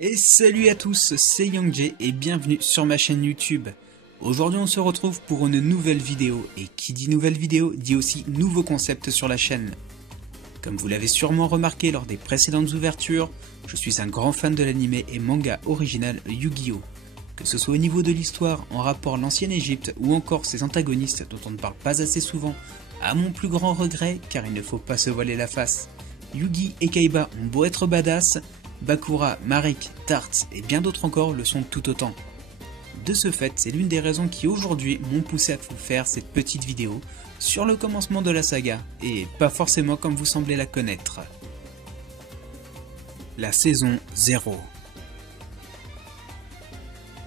Et salut à tous, c'est YangJ et bienvenue sur ma chaîne YouTube. Aujourd'hui on se retrouve pour une nouvelle vidéo, et qui dit nouvelle vidéo dit aussi nouveau concept sur la chaîne. Comme vous l'avez sûrement remarqué lors des précédentes ouvertures, je suis un grand fan de l'anime et manga original Yu-Gi-Oh! Que ce soit au niveau de l'histoire, en rapport à l'ancienne Égypte ou encore ses antagonistes dont on ne parle pas assez souvent, à mon plus grand regret, car il ne faut pas se voiler la face. Yugi et Kaiba ont beau être badass, Bakura, Marik, Tartz et bien d'autres encore le sont tout autant. De ce fait, c'est l'une des raisons qui aujourd'hui m'ont poussé à vous faire cette petite vidéo sur le commencement de la saga, et pas forcément comme vous semblez la connaître. La saison 0.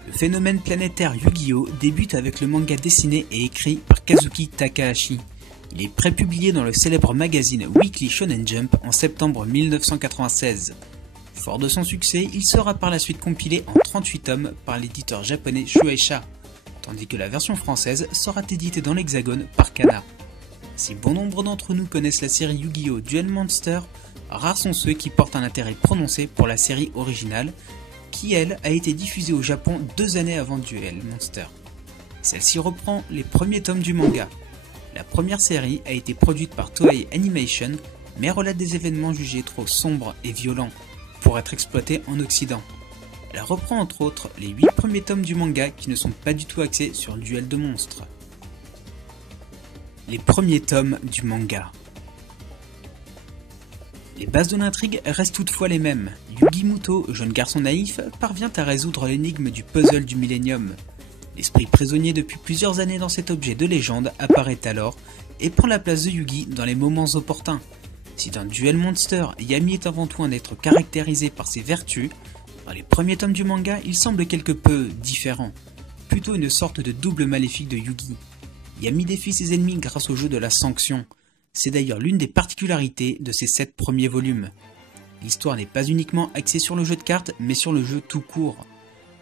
Le phénomène planétaire Yu-Gi-Oh! Débute avec le manga dessiné et écrit par Kazuki Takahashi. Il est prépublié dans le célèbre magazine Weekly Shonen Jump en septembre 1996. Fort de son succès, il sera par la suite compilé en 38 tomes par l'éditeur japonais Shueisha, tandis que la version française sera éditée dans l'Hexagone par Kana. Si bon nombre d'entre nous connaissent la série Yu-Gi-Oh! Duel Monster, rares sont ceux qui portent un intérêt prononcé pour la série originale, qui elle a été diffusée au Japon 2 années avant Duel Monster. Celle-ci reprend les premiers tomes du manga. La première série a été produite par Toei Animation, mais relate des événements jugés trop sombres et violents pour être exploités en Occident. Elle reprend entre autres les 8 premiers tomes du manga qui ne sont pas du tout axés sur le duel de monstres. Les premiers tomes du manga. Les bases de l'intrigue restent toutefois les mêmes. Yugi Muto, jeune garçon naïf, parvient à résoudre l'énigme du puzzle du Millennium. L'esprit prisonnier depuis plusieurs années dans cet objet de légende apparaît alors et prend la place de Yugi dans les moments opportuns. Si dans Duel Monster, Yami est avant tout un être caractérisé par ses vertus, dans les premiers tomes du manga, il semble quelque peu différent, plutôt une sorte de double maléfique de Yugi. Yami défie ses ennemis grâce au jeu de la sanction. C'est d'ailleurs l'une des particularités de ces 7 premiers volumes. L'histoire n'est pas uniquement axée sur le jeu de cartes, mais sur le jeu tout court.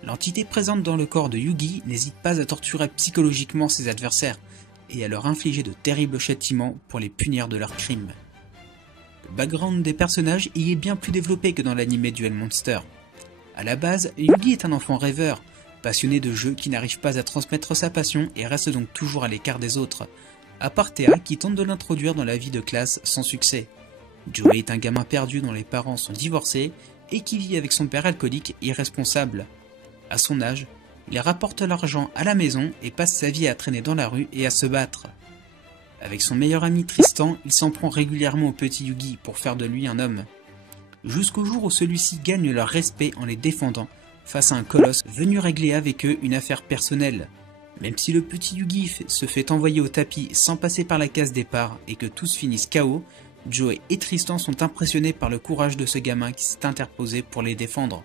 L'entité présente dans le corps de Yugi n'hésite pas à torturer psychologiquement ses adversaires et à leur infliger de terribles châtiments pour les punir de leurs crimes. Le background des personnages y est bien plus développé que dans l'anime Duel Monster. A la base, Yugi est un enfant rêveur, passionné de jeux qui n'arrive pas à transmettre sa passion et reste donc toujours à l'écart des autres, à part Théa qui tente de l'introduire dans la vie de classe sans succès. Joey est un gamin perdu dont les parents sont divorcés et qui vit avec son père alcoolique irresponsable. À son âge, il rapporte l'argent à la maison et passe sa vie à traîner dans la rue et à se battre. Avec son meilleur ami Tristan, il s'en prend régulièrement au petit Yugi pour faire de lui un homme. Jusqu'au jour où celui-ci gagne leur respect en les défendant face à un colosse venu régler avec eux une affaire personnelle. Même si le petit Yugi se fait envoyer au tapis sans passer par la case départ et que tous finissent KO, Joey et Tristan sont impressionnés par le courage de ce gamin qui s'est interposé pour les défendre,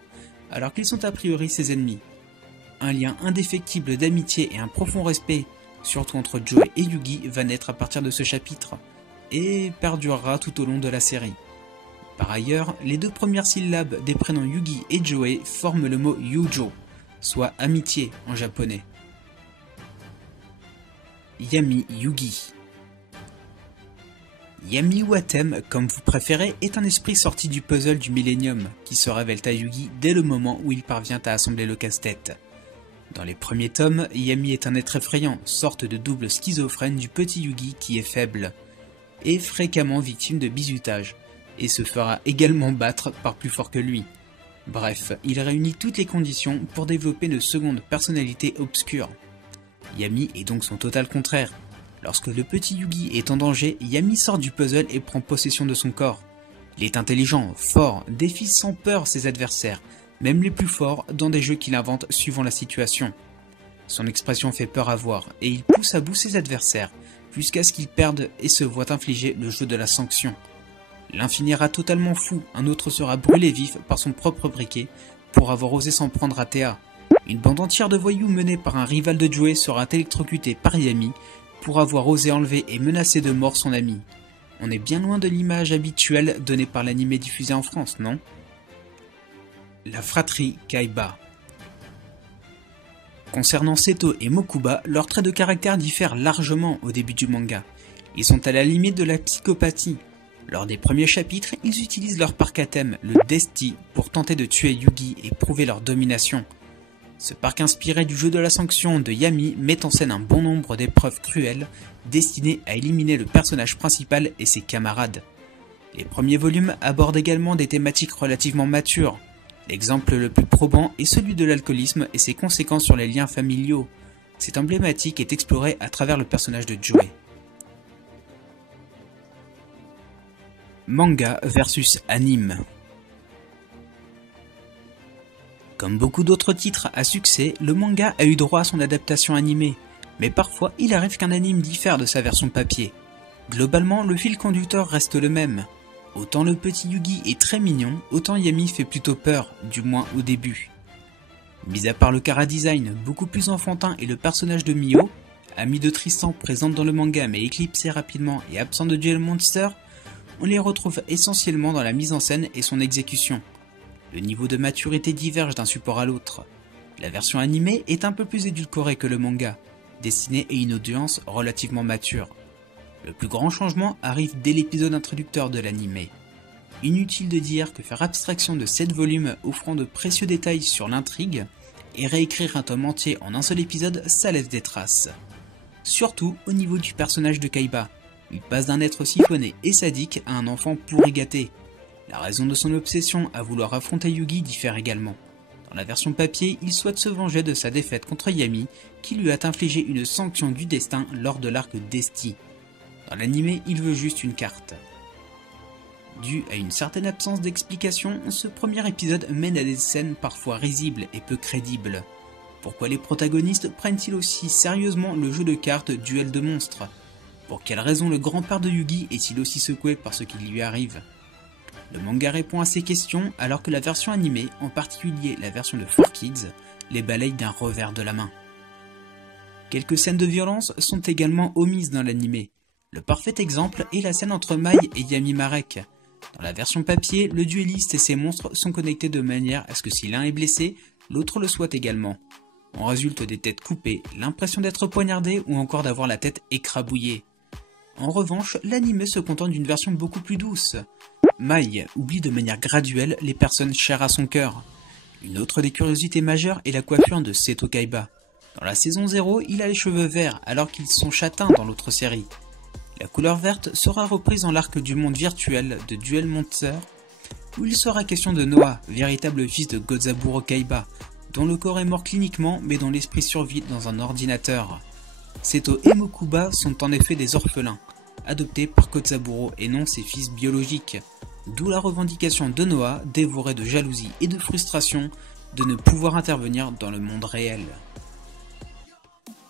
alors qu'ils sont a priori ses ennemis. Un lien indéfectible d'amitié et un profond respect, surtout entre Joey et Yugi, va naître à partir de ce chapitre, et perdurera tout au long de la série. Par ailleurs, les 2 premières syllabes des prénoms Yugi et Joey forment le mot Yujo, soit amitié en japonais. Yami Yugi. Yami ou Atem, comme vous préférez, est un esprit sorti du puzzle du Millennium, qui se révèle à Yugi dès le moment où il parvient à assembler le casse-tête. Dans les premiers tomes, Yami est un être effrayant, sorte de double schizophrène du petit Yugi qui est faible, et fréquemment victime de bizutage, et se fera également battre par plus fort que lui. Bref, il réunit toutes les conditions pour développer une seconde personnalité obscure. Yami est donc son total contraire. Lorsque le petit Yugi est en danger, Yami sort du puzzle et prend possession de son corps. Il est intelligent, fort, défie sans peur ses adversaires, même les plus forts, dans des jeux qu'il invente suivant la situation. Son expression fait peur à voir, et il pousse à bout ses adversaires, jusqu'à ce qu'ils perdent et se voient infliger le jeu de la sanction. L'un finira totalement fou, un autre sera brûlé vif par son propre briquet, pour avoir osé s'en prendre à Théa. Une bande entière de voyous menée par un rival de Joey sera électrocutée par Yami, pour avoir osé enlever et menacer de mort son ami. On est bien loin de l'image habituelle donnée par l'anime diffusé en France, non? La fratrie Kaiba. Concernant Seto et Mokuba, leurs traits de caractère diffèrent largement au début du manga. Ils sont à la limite de la psychopathie. Lors des premiers chapitres, ils utilisent leur parc à thème, le Desti, pour tenter de tuer Yugi et prouver leur domination. Ce parc inspiré du jeu de la sanction de Yami met en scène un bon nombre d'épreuves cruelles destinées à éliminer le personnage principal et ses camarades. Les premiers volumes abordent également des thématiques relativement matures. L'exemple le plus probant est celui de l'alcoolisme et ses conséquences sur les liens familiaux. Cette emblématique est explorée à travers le personnage de Joey. Manga versus anime. Comme beaucoup d'autres titres à succès, le manga a eu droit à son adaptation animée, mais parfois il arrive qu'un anime diffère de sa version papier. Globalement, le fil conducteur reste le même. Autant le petit Yugi est très mignon, autant Yami fait plutôt peur, du moins au début. Mis à part le chara-design beaucoup plus enfantin et le personnage de Mio, ami de Tristan présente dans le manga mais éclipsé rapidement et absent de Duel Monster, on les retrouve essentiellement dans la mise en scène et son exécution. Le niveau de maturité diverge d'un support à l'autre. La version animée est un peu plus édulcorée que le manga, destinée à une audience relativement mature. Le plus grand changement arrive dès l'épisode introducteur de l'anime. Inutile de dire que faire abstraction de 7 volumes offrant de précieux détails sur l'intrigue et réécrire un tome entier en un seul épisode, ça laisse des traces. Surtout au niveau du personnage de Kaiba. Il passe d'un être siphonné et sadique à un enfant pourri gâté. La raison de son obsession à vouloir affronter Yugi diffère également. Dans la version papier, il souhaite se venger de sa défaite contre Yami, qui lui a infligé une sanction du destin lors de l'arc Desti. Dans l'anime, il veut juste une carte. Dû à une certaine absence d'explication, ce premier épisode mène à des scènes parfois risibles et peu crédibles. Pourquoi les protagonistes prennent-ils aussi sérieusement le jeu de cartes Duel de monstres? Pour quelle raison le grand-père de Yugi est-il aussi secoué par ce qui lui arrive? Le manga répond à ces questions alors que la version animée, en particulier la version de 4Kids, les balaye d'un revers de la main. Quelques scènes de violence sont également omises dans l'anime. Le parfait exemple est la scène entre Mai et Yami Marek. Dans la version papier, le duelliste et ses monstres sont connectés de manière à ce que si l'un est blessé, l'autre le soit également. En résulte des têtes coupées, l'impression d'être poignardé ou encore d'avoir la tête écrabouillée. En revanche, l'anime se contente d'une version beaucoup plus douce. Mai oublie de manière graduelle les personnes chères à son cœur. Une autre des curiosités majeures est la coiffure de Seto Kaiba. Dans la saison 0, il a les cheveux verts alors qu'ils sont châtains dans l'autre série. La couleur verte sera reprise dans l'arc du monde virtuel de Duel Monster, où il sera question de Noah, véritable fils de Godzaburo Kaiba, dont le corps est mort cliniquement mais dont l'esprit survit dans un ordinateur. Seto et Mokuba sont en effet des orphelins, adoptés par Kotzaburo et non ses fils biologiques, d'où la revendication de Noah, dévoré de jalousie et de frustration, de ne pouvoir intervenir dans le monde réel.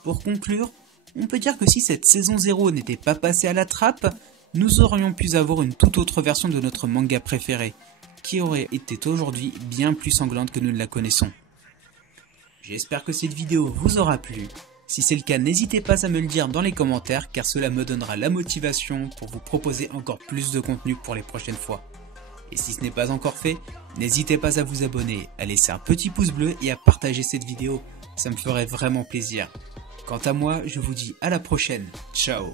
Pour conclure, on peut dire que si cette saison 0 n'était pas passée à la trappe, nous aurions pu avoir une toute autre version de notre manga préféré, qui aurait été aujourd'hui bien plus sanglante que nous ne la connaissons. J'espère que cette vidéo vous aura plu. Si c'est le cas, n'hésitez pas à me le dire dans les commentaires car cela me donnera la motivation pour vous proposer encore plus de contenu pour les prochaines fois. Et si ce n'est pas encore fait, n'hésitez pas à vous abonner, à laisser un petit pouce bleu et à partager cette vidéo, ça me ferait vraiment plaisir. Quant à moi, je vous dis à la prochaine, ciao.